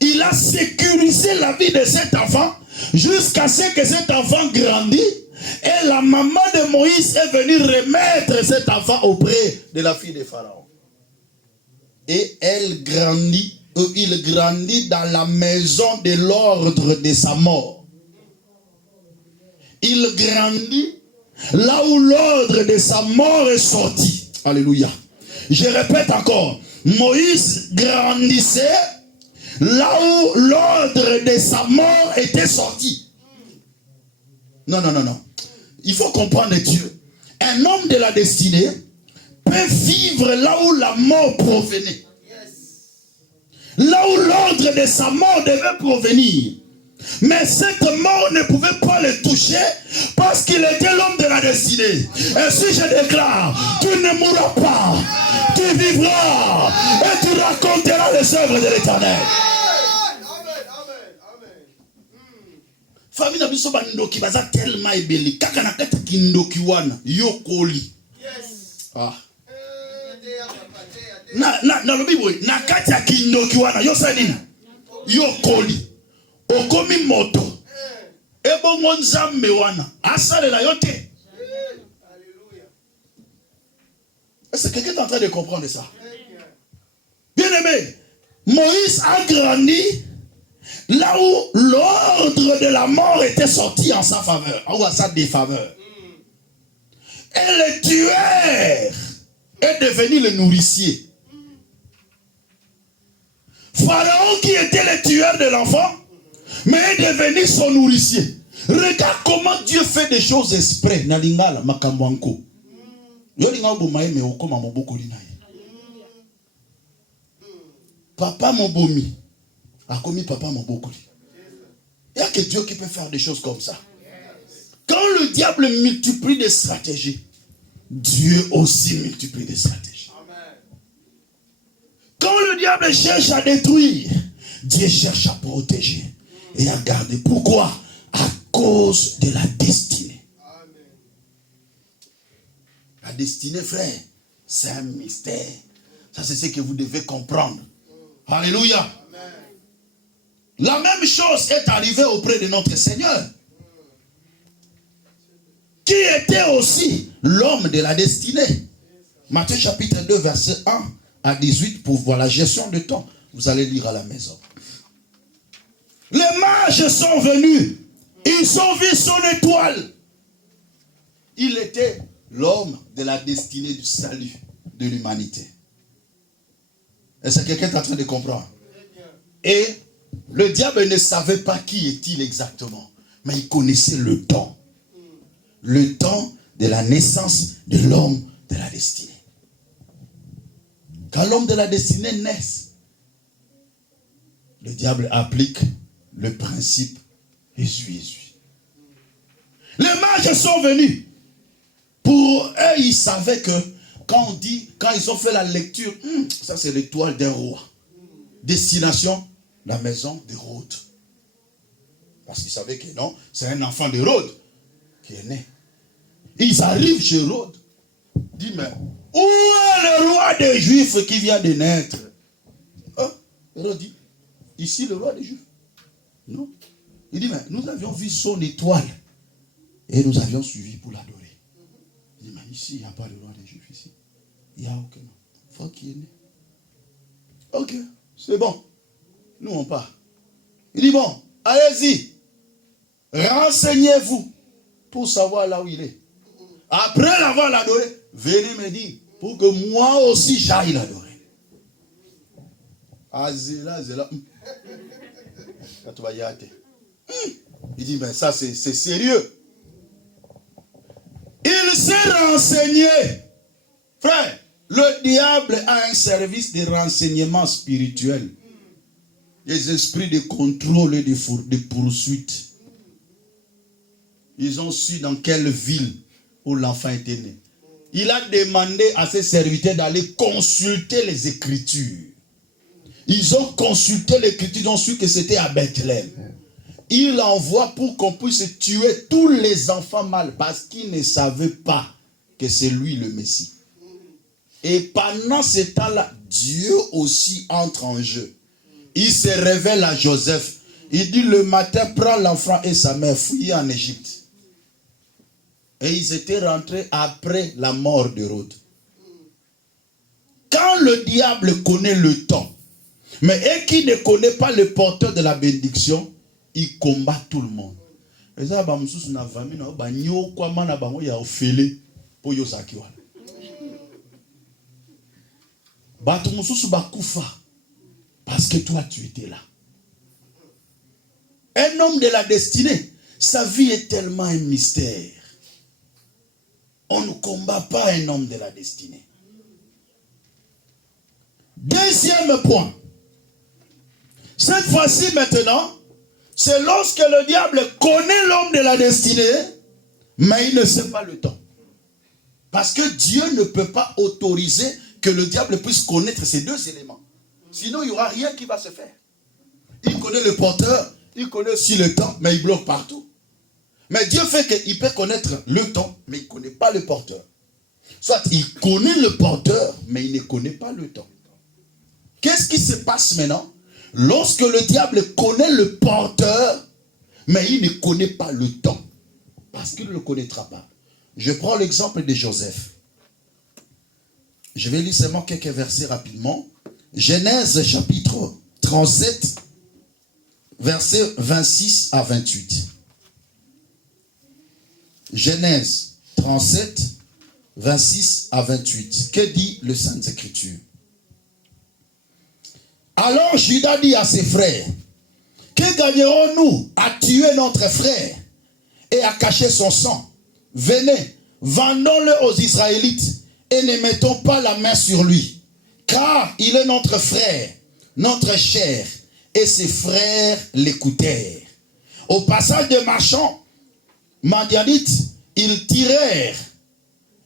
Il a sécurisé la vie de cet enfant jusqu'à ce que cet enfant grandisse. Et la maman de Moïse est venue remettre cet enfant auprès de la fille de Pharaon. Et il grandit dans la maison de l'ordre de sa mort. Il grandit là où l'ordre de sa mort est sorti. Alléluia. Je répète encore. Moïse grandissait là où l'ordre de sa mort était sorti. Non. Il faut comprendre Dieu. Un homme de la destinée peut vivre là où la mort provenait. Là où l'ordre de sa mort devait provenir. Mais cette mort ne pouvait pas le toucher parce qu'il était l'homme de la destinée. Et si je déclare, tu ne mourras pas, tu vivras et tu raconteras les œuvres de l'Éternel. famille na biso bandoki baza tellement ebeli kaka na kati kindoki wana yokoli. Ah. Na lobi boy na kati ya kindoki wana yo salina yokoli okomi moto ebongo nzambe wana asalela yo te. Est-ce que quelqu'un est en train de comprendre ça? Bien aimé, Moïse a grandi là où l'ordre de la mort était sorti en sa faveur, ou à sa défaveur. Et le tueur est devenu le nourricier. Pharaon, qui était le tueur de l'enfant, mais est devenu son nourricier. Regarde comment Dieu fait des choses exprès. Nalingala makamwanko. Papa Mobomi a commis papa Mobokoli. Il n'y a que Dieu qui peut faire des choses comme ça. Quand le diable multiplie des stratégies, Dieu aussi multiplie des stratégies. Quand le diable cherche à détruire, Dieu cherche à protéger et à garder. Pourquoi? À cause de la destinée. La destinée, frère, c'est un mystère. Ça, c'est ce que vous devez comprendre. Alléluia. Amen. La même chose est arrivée auprès de notre Seigneur, qui était aussi l'homme de la destinée. Matthieu chapitre 2, verset 1 à 18, pour voir la gestion de temps. Vous allez lire à la maison. Les mages sont venus. Ils ont vu son étoile. Il était l'homme de la destinée du salut de l'humanité. Est-ce que quelqu'un est en train de comprendre? Et le diable ne savait pas qui est-il exactement, mais il connaissait le temps. Le temps de la naissance de l'homme de la destinée. Quand l'homme de la destinée naît, le diable applique le principe essuie. Les mages sont venus. Pour eux, ils savaient que quand ils ont fait la lecture, ça c'est l'étoile d'un roi. Destination, la maison d'Hérode. Parce qu'ils savaient que non, c'est un enfant d'Hérode qui est né. Ils arrivent chez Hérode. Dit, mais où est le roi des Juifs qui vient de naître? Hérode dit, ici le roi des Juifs. Non. Il dit, mais nous avions vu son étoile et nous avions suivi pour l'adorer. Il dit, mais ici, il n'y a pas le roi des Juifs ici. Il n'y a aucun. Faut qu'il est né. Ok, c'est bon. Nous, on part. Il dit, bon, allez-y. Renseignez-vous pour savoir là où il est. Après l'avoir adoré, venez me dire pour que moi aussi j'aille l'adorer. Azela. Il dit, mais ça c'est sérieux. Il s'est renseigné. Frère, le diable a un service de renseignement spirituel. Des esprits de contrôle et de poursuite. Ils ont su dans quelle ville où l'enfant était né. Il a demandé à ses serviteurs d'aller consulter les Écritures. Ils ont consulté l'Écriture, ils ont su que c'était à Bethléem. Il envoie pour qu'on puisse tuer tous les enfants mâles parce qu'ils ne savaient pas que c'est lui le Messie. Et pendant ce temps-là, Dieu aussi entre en jeu. Il se révèle à Joseph. Il dit le matin, prends l'enfant et sa mère, fuyez en Égypte. Et ils étaient rentrés après la mort d'Hérode. Quand le diable connaît le temps, mais et qui ne connaît pas le porteur de la bénédiction, il combat tout le monde. Et ça, parce que toi tu étais là. Un homme de la destinée, sa vie est tellement un mystère. On ne combat pas un homme de la destinée. Deuxième point. Cette fois-ci maintenant, c'est lorsque le diable connaît l'homme de la destinée, mais il ne sait pas le temps. Parce que Dieu ne peut pas autoriser que le diable puisse connaître ces deux éléments. Sinon, il n'y aura rien qui va se faire. Il connaît le porteur Il connaît aussi le temps, mais il bloque partout. Mais Dieu fait qu'il peut connaître le temps, mais il ne connaît pas le porteur. Soit il connaît le porteur, mais il ne connaît pas le temps. Qu'est-ce qui se passe maintenant? Lorsque le diable connaît le porteur, mais il ne connaît pas le temps. Parce qu'il ne le connaîtra pas. Je prends l'exemple de Joseph. Je vais lire seulement quelques versets rapidement. Genèse chapitre 37, versets 26 à 28. Genèse 37, 26 à 28. Que dit le Sainte Écriture? Alors Judas dit à ses frères, que gagnerons-nous à tuer notre frère et à cacher son sang? Venez, vendons-le aux Israélites et ne mettons pas la main sur lui. Car il est notre frère, notre chair. Et ses frères l'écoutèrent. Au passage des marchands Madianites, ils tirèrent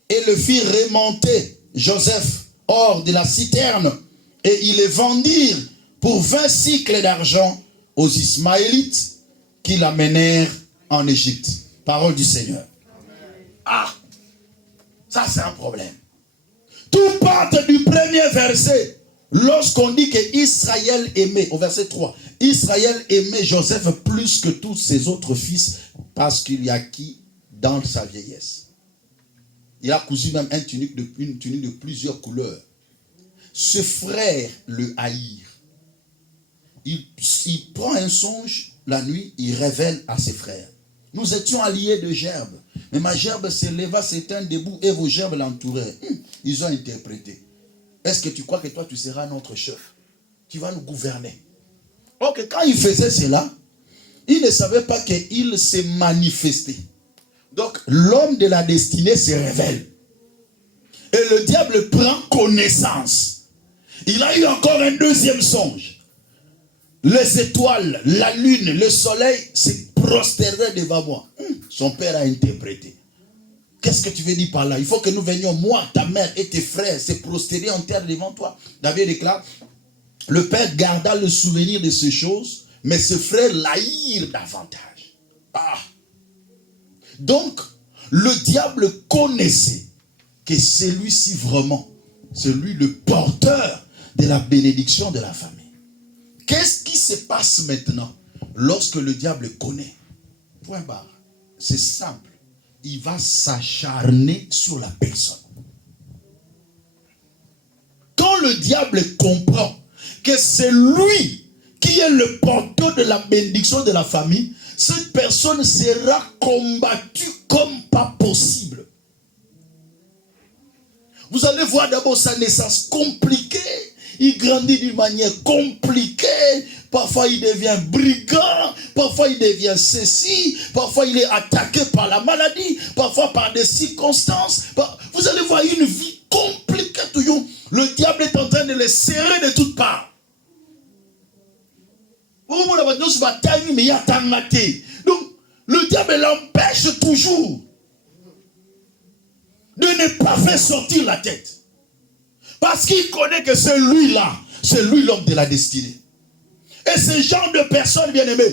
et le firent remonter Joseph hors de la citerne. Et ils le vendirent pour 20 cycles d'argent aux Ismaélites qui l'amenèrent en Égypte. Parole du Seigneur. Ah, ça c'est un problème. Tout part du premier verset. Lorsqu'on dit que Israël aimait, au verset 3, Israël aimait Joseph plus que tous ses autres fils parce qu'il y a qui dans sa vieillesse. Il a cousu même une tunique de plusieurs couleurs. Ce frère le haïr. Il prend un songe la nuit, il révèle à ses frères. Nous étions alliés de gerbes, mais ma gerbe se leva, s'éteint debout et vos gerbes l'entouraient. Ils ont interprété. Est-ce que tu crois que toi tu seras notre chef? Tu vas nous gouverner. Ok, quand il faisait cela, il ne savait pas qu'il s'est manifesté. Donc l'homme de la destinée se révèle. Et le diable prend connaissance. Il a eu encore un deuxième songe. Les étoiles, la lune, le soleil se prosterneraient devant moi. Son père a interprété. Qu'est-ce que tu veux dire par là? Il faut que nous venions, moi, ta mère et tes frères, se prosterner en terre devant toi. David déclare, le père garda le souvenir de ces choses, mais ses frères l'haïrent davantage. Ah. Donc, le diable connaissait que celui-ci vraiment, c'est lui le porteur de la bénédiction de la famille. Qu'est-ce qui se passe maintenant lorsque le diable connaît? Point barre. C'est simple. Il va s'acharner sur la personne. Quand le diable comprend que c'est lui qui est le porteur de la bénédiction de la famille, cette personne sera combattue comme pas possible. Vous allez voir d'abord sa naissance compliquée. Il grandit d'une manière compliquée. Parfois il devient brigand. Parfois il devient ceci. Parfois il est attaqué par la maladie. Parfois par des circonstances. Vous allez voir une vie compliquée toujours. Le diable est en train de les serrer de toutes parts. Donc le diable l'empêche toujours de ne pas faire sortir la tête. Parce qu'il connaît que c'est lui-là, c'est lui l'homme de la destinée. Et ce genre de personne, bien aimé,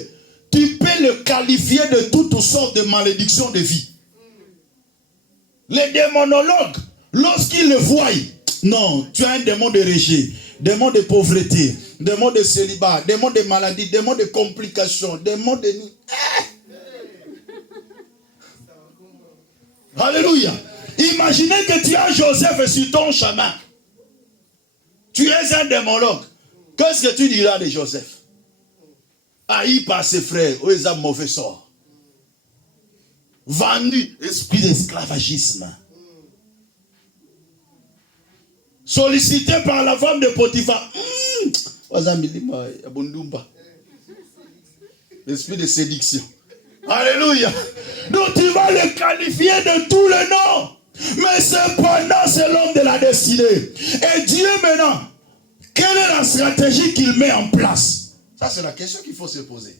tu peux le qualifier de toutes sortes de malédictions de vie. Les démonologues, lorsqu'ils le voient, non, tu as un démon de rejet, démon de pauvreté, démon de célibat, démon de maladie, démon de complications, démon de... Alléluia. Imaginez que tu as Joseph sur ton chemin. Tu es un démonologue. Qu'est-ce que tu diras de Joseph? Haï par ses frères, où ils ont mauvais sort. Vendu, esprit d'esclavagisme. Sollicité par la femme de Potiphar. L'esprit de séduction. Alléluia. Donc tu vas le qualifier de tous les noms. Mais cependant, c'est l'homme de la destinée. Et Dieu maintenant, quelle est la stratégie qu'il met en place? Ça, c'est la question qu'il faut se poser.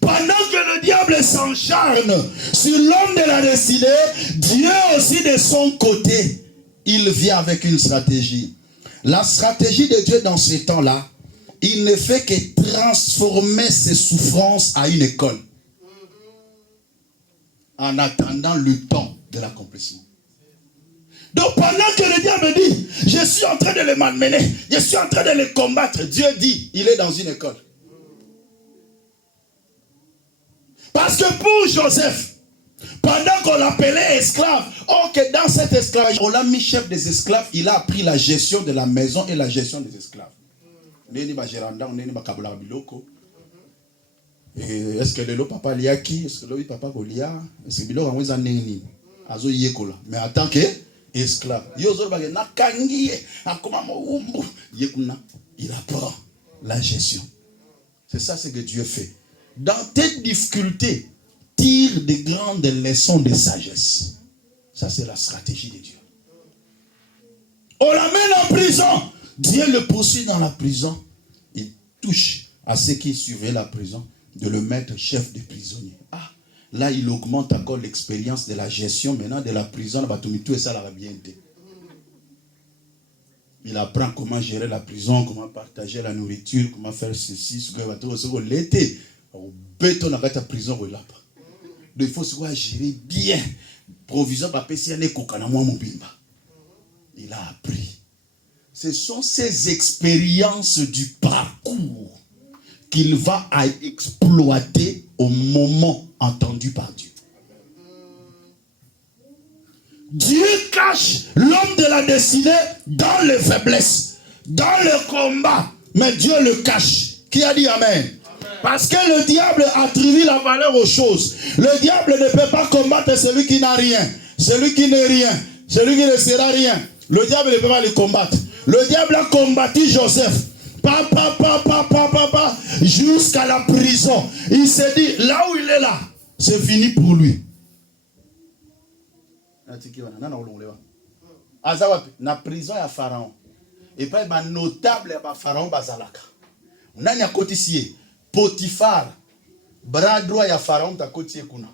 Pendant que le diable s'encharne sur l'homme de la destinée, Dieu aussi de son côté, il vient avec une stratégie. La stratégie de Dieu dans ces temps-là, il ne fait que transformer ses souffrances à une école. En attendant le temps de l'accomplissement. Donc pendant que le diable dit, je suis en train de les malmener, je suis en train de les combattre, Dieu dit, il est dans une école. Parce que pour Joseph, pendant qu'on l'appelait esclave, que dans cet esclavage, on l'a mis chef des esclaves, il a appris la gestion de la maison et la gestion des esclaves. Est-ce que le papa liaki, est-ce que le papa golia, est-ce que le papa golia neni, azo yekola, mais en tant que esclave, yozo bagé na kangi, akoma mo yekuna, il apprend la gestion. C'est ça ce que Dieu fait. Dans tes difficultés, tire de grandes leçons de sagesse. Ça c'est la stratégie de Dieu. On l'amène en prison, Dieu le poursuit dans la prison, il touche à ceux qui surveillent la prison, de le mettre chef de prisonnier. Ah, là, il augmente encore l'expérience de la gestion maintenant de la prison. Tout et ça, la bien. Il apprend comment gérer la prison, comment partager la nourriture, comment faire ceci, ce que l'été. Au béton, dans la prison, il faut se gérer bien. Provision, il a appris. Ce sont ces expériences du parcours qu'il va exploiter au moment entendu par Dieu. Dieu cache l'homme de la destinée dans les faiblesses, dans le combat, mais Dieu le cache. Qui a dit Amen? Parce que le diable attribue la valeur aux choses. Le diable ne peut pas combattre celui qui n'a rien, celui qui n'est rien, celui qui ne sera rien. Le diable ne peut pas le combattre. Le diable a combattu Joseph. Jusqu'à la prison. Il s'est dit, là où il est là, c'est fini pour lui. La prison est à Pharaon. Et puis, il notable à Pharaon Bazalaka. On a un côté ici. Potiphar, bras droit à Pharaon, ta côté kuna.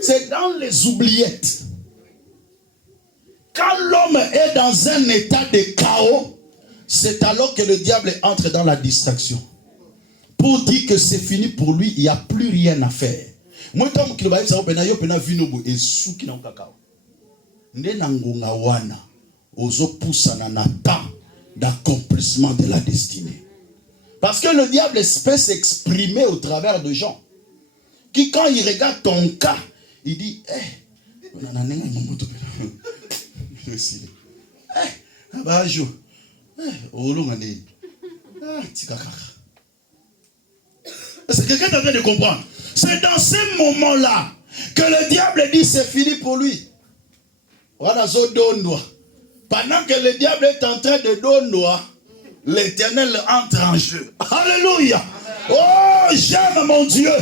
C'est dans les oubliettes. Quand l'homme est dans un état de chaos, c'est alors que le diable entre dans la distraction. Pour dire que c'est fini pour lui, il n'y a plus rien à faire. Moi, je suis d'accomplissement de la destinée. Parce que le diable peut s'exprimer au travers de gens qui, quand il regarde ton cas, il dit est-ce que quelqu'un est en train de comprendre? C'est dans ces moments-là que le diable dit c'est fini pour lui. Pendant que le diable est en train de donner, l'Éternel entre en jeu. Alléluia. Oh, j'aime mon Dieu.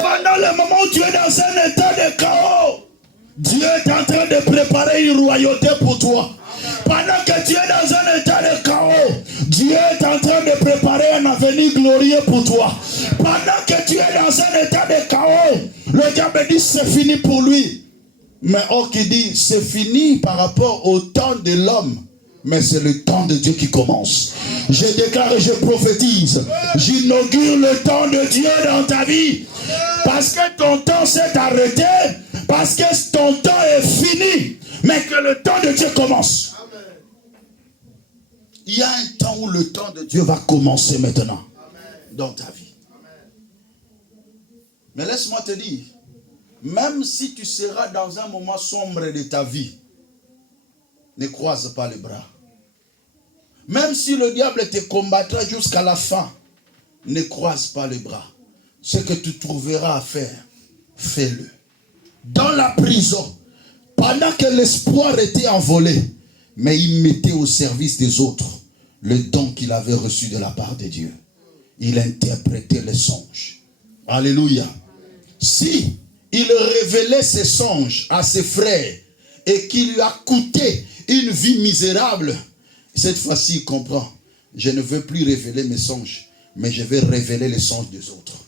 Pendant le moment où tu es dans un état de chaos, Dieu est en train de préparer une royauté pour toi. Pendant que tu es dans un état de chaos, Dieu est en train de préparer un avenir glorieux pour toi. Pendant que tu es dans un état de chaos, le diable dit c'est fini pour lui. Mais qui dit c'est fini par rapport au temps de l'homme. Mais c'est le temps de Dieu qui commence. Je déclare et je prophétise. J'inaugure le temps de Dieu dans ta vie. Parce que ton temps s'est arrêté. Parce que ton temps est fini. Mais que le temps de Dieu commence. Il y a un temps où le temps de Dieu va commencer maintenant. Dans ta vie. Mais laisse-moi te dire. Même si tu seras dans un moment sombre de ta vie, ne croise pas les bras. Même si le diable te combattra jusqu'à la fin, ne croise pas les bras. Ce que tu trouveras à faire, fais-le. Dans la prison, pendant que l'espoir était envolé, mais il mettait au service des autres le don qu'il avait reçu de la part de Dieu. Il interprétait les songes. Alléluia. Si il révélait ses songes à ses frères et qu'il lui a coûté une vie misérable, cette fois-ci il comprend. Je ne veux plus révéler mes songes, mais je vais révéler les songes des autres.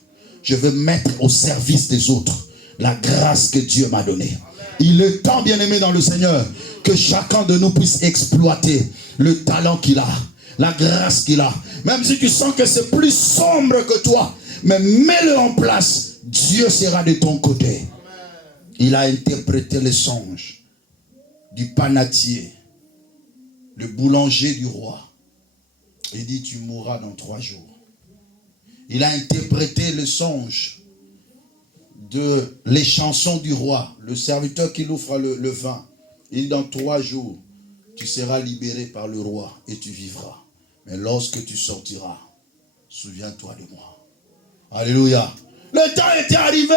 Je veux mettre au service des autres la grâce que Dieu m'a donnée. Il est temps, bien-aimé dans le Seigneur, que chacun de nous puisse exploiter le talent qu'il a, la grâce qu'il a. Même si tu sens que c'est plus sombre que toi, mais mets-le en place. Dieu sera de ton côté. Il a interprété les songes du panatier, le boulanger du roi. Il dit, tu mourras dans 3 jours. Il a interprété le songe de les chansons du roi, le serviteur qui offre le vin. Il dit, dans 3 jours, tu seras libéré par le roi et tu vivras. Mais lorsque tu sortiras, souviens-toi de moi. Alléluia. Le temps était arrivé,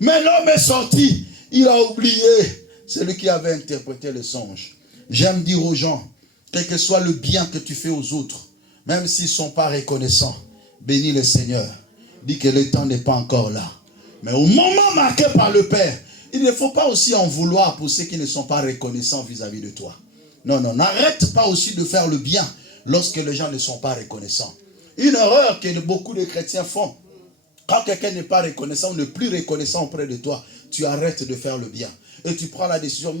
mais l'homme est sorti. Il a oublié celui qui avait interprété le songe. J'aime dire aux gens, quel que soit le bien que tu fais aux autres, même s'ils ne sont pas reconnaissants, bénis le Seigneur. Dis que le temps n'est pas encore là. Mais au moment marqué par le Père, il ne faut pas aussi en vouloir pour ceux qui ne sont pas reconnaissants vis-à-vis de toi. Non, n'arrête pas aussi de faire le bien lorsque les gens ne sont pas reconnaissants. Une erreur que beaucoup de chrétiens font. Quand quelqu'un n'est pas reconnaissant ou n'est plus reconnaissant auprès de toi, tu arrêtes de faire le bien. Et tu prends la décision.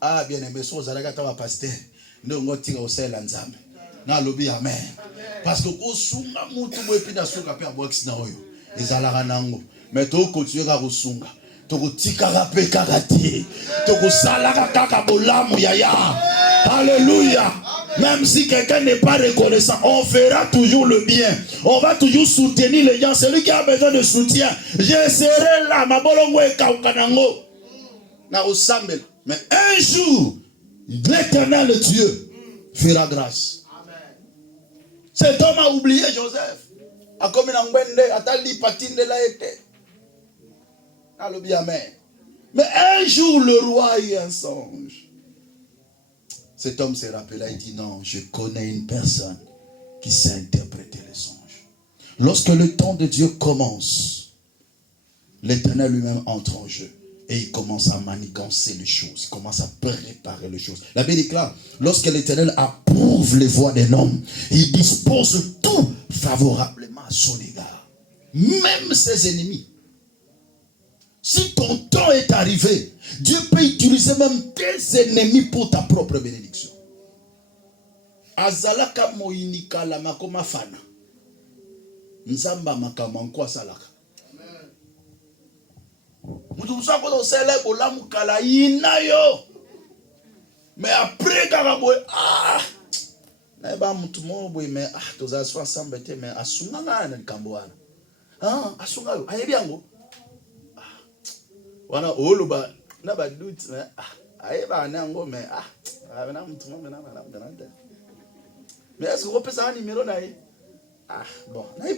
Ah, bien aimé, pasteur. Amen. Parce que mais tu continues à resunga. Alléluia. Même si quelqu'un n'est pas reconnaissant, on fera toujours le bien. On va toujours soutenir les gens. Celui qui a besoin de soutien, je serai là. Mais un jour, l'Éternel Dieu fera grâce. Cet homme a oublié Joseph. Mais un jour, le roi a eu un songe. Cet homme s'est rappelé, il dit non, je connais une personne qui sait interpréter les songes. Lorsque le temps de Dieu commence, l'Éternel lui-même entre en jeu. Et il commence à manigancer les choses. Il commence à préparer les choses. La Bible déclare, lorsque l'Éternel approuve les voies d'un homme, il dispose tout favorablement à son égard. Même ses ennemis. Si ton temps est arrivé, Dieu peut utiliser même tes ennemis pour ta propre bénédiction. Azalaka moinika la makoma fana. Nzamba makamanko asalaka. Mais après Karaboy, mais est-ce que vous pouvez un numéro là? Ah, bon, c'est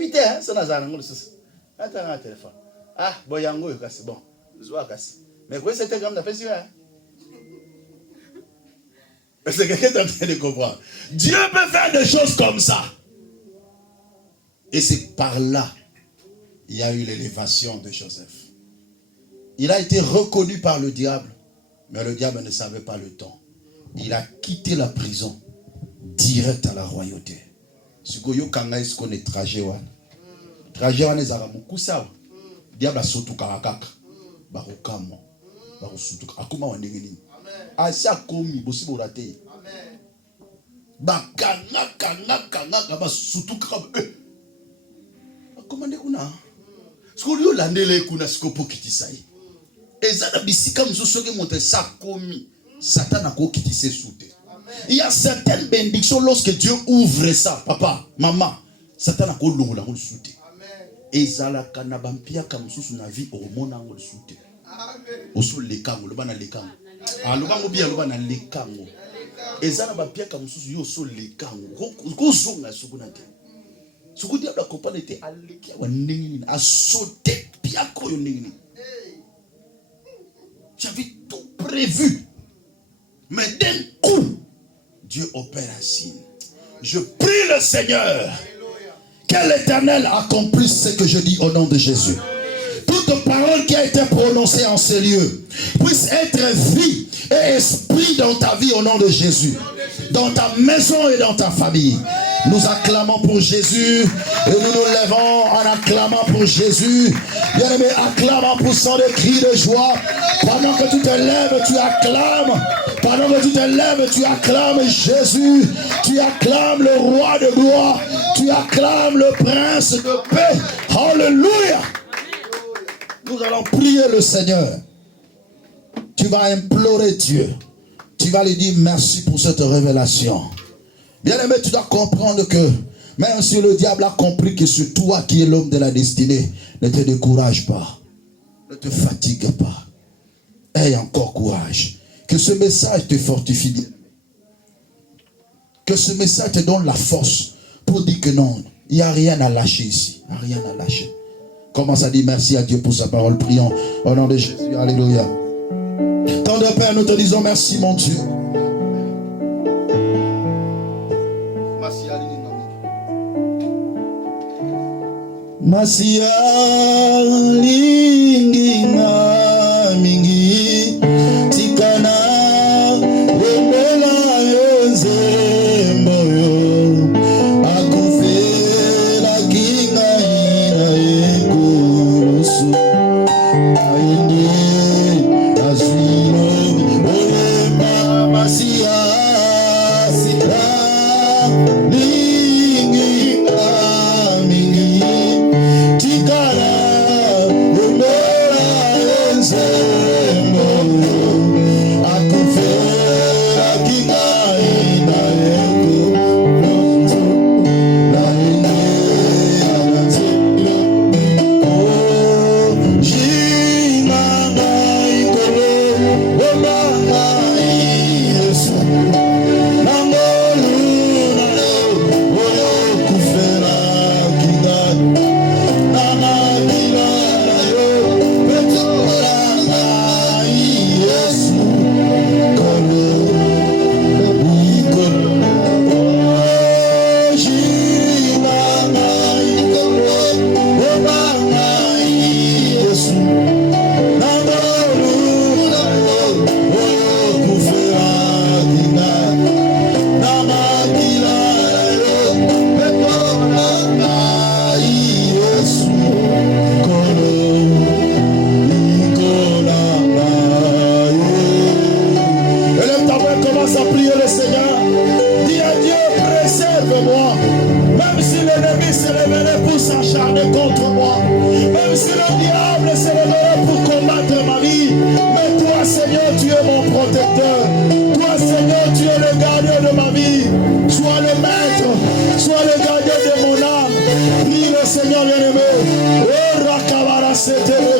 un téléphone. Ah, bon, yango, c'est bon. Mais quoi, c'était comme la fesse, hein? Est-ce que quelqu'un est en train de comprendre? Dieu peut faire des choses comme ça. Et c'est par là, il y a eu l'élévation de Joseph. Il a été reconnu par le diable, mais le diable ne savait pas le temps. Il a quitté la prison, direct à la royauté. Ce que vous avez dit, c'est trajet. Trajet, c'est un diable a sauté karakaka. Barokamo. Barosutuka. Akuma wandengeni. Asia komi bosi borate. Bakanga basutuka. Akoma ndekuna. Skolio landele kuna sikopo kitisai. Ezana bisika msosoge monte sa komi. Satan a kitise soute. Il y a certaines bénédictions lorsque Dieu ouvre ça, papa, maman. Satan a kolongola soute. Ezala kanabampia kamsusu na vie hormona ngol soute. Oso lekango lobana lekango. Alobango bia lobana lekango. Ezala bampia kamsusu yo so lekango. Ko zonga sokuna te. Sokudi abla kopane te aleki wa ndengini asote pia ko yo ndengini. J'avais tout prévu. Mais d'un coup, Dieu opère un signe. Je prie le Seigneur que l'Éternel accomplisse ce que je dis au nom de Jésus. Toute parole qui a été prononcée en ces lieux puisse être vie et esprit dans ta vie au nom de Jésus. Dans ta maison et dans ta famille. Nous acclamons pour Jésus et nous nous levons en acclamant pour Jésus. Bien-aimé, acclamons pour son des cris de joie. Pendant que tu te lèves, tu acclames. Pendant que tu te lèves, tu acclames Jésus. Tu acclames le roi de gloire. Tu acclames le prince de paix. Alléluia. Nous allons prier le Seigneur. Tu vas implorer Dieu. Tu vas lui dire merci pour cette révélation. Bien-aimé, tu dois comprendre que même si le diable a compris que c'est toi qui es l'homme de la destinée, ne te décourage pas. Ne te fatigue pas. Aie encore courage. Que ce message te fortifie. Que ce message te donne la force pour dire que non, il n'y a rien à lâcher ici. Il n'y a rien à lâcher. Commence à dire merci à Dieu pour sa parole. Prions au nom de Jésus. Alléluia. Tendre Père, nous te disons merci, mon Dieu. Masia lingi na mingi tikana wemela yonze moyo akufela kinga ina ekurusu ainde azino olema masia sita lingi na mingi tikana umela yenze moyo akufela kinga ina ekurusu na ine anazilo contre moi, même si le diable se lèverait pour combattre ma vie, mais toi Seigneur tu es mon protecteur, toi Seigneur tu es le gardien de ma vie, sois le maître, sois le gardien de mon âme. Prie le Seigneur bien-aimé. Oh, Rakabara, c'était le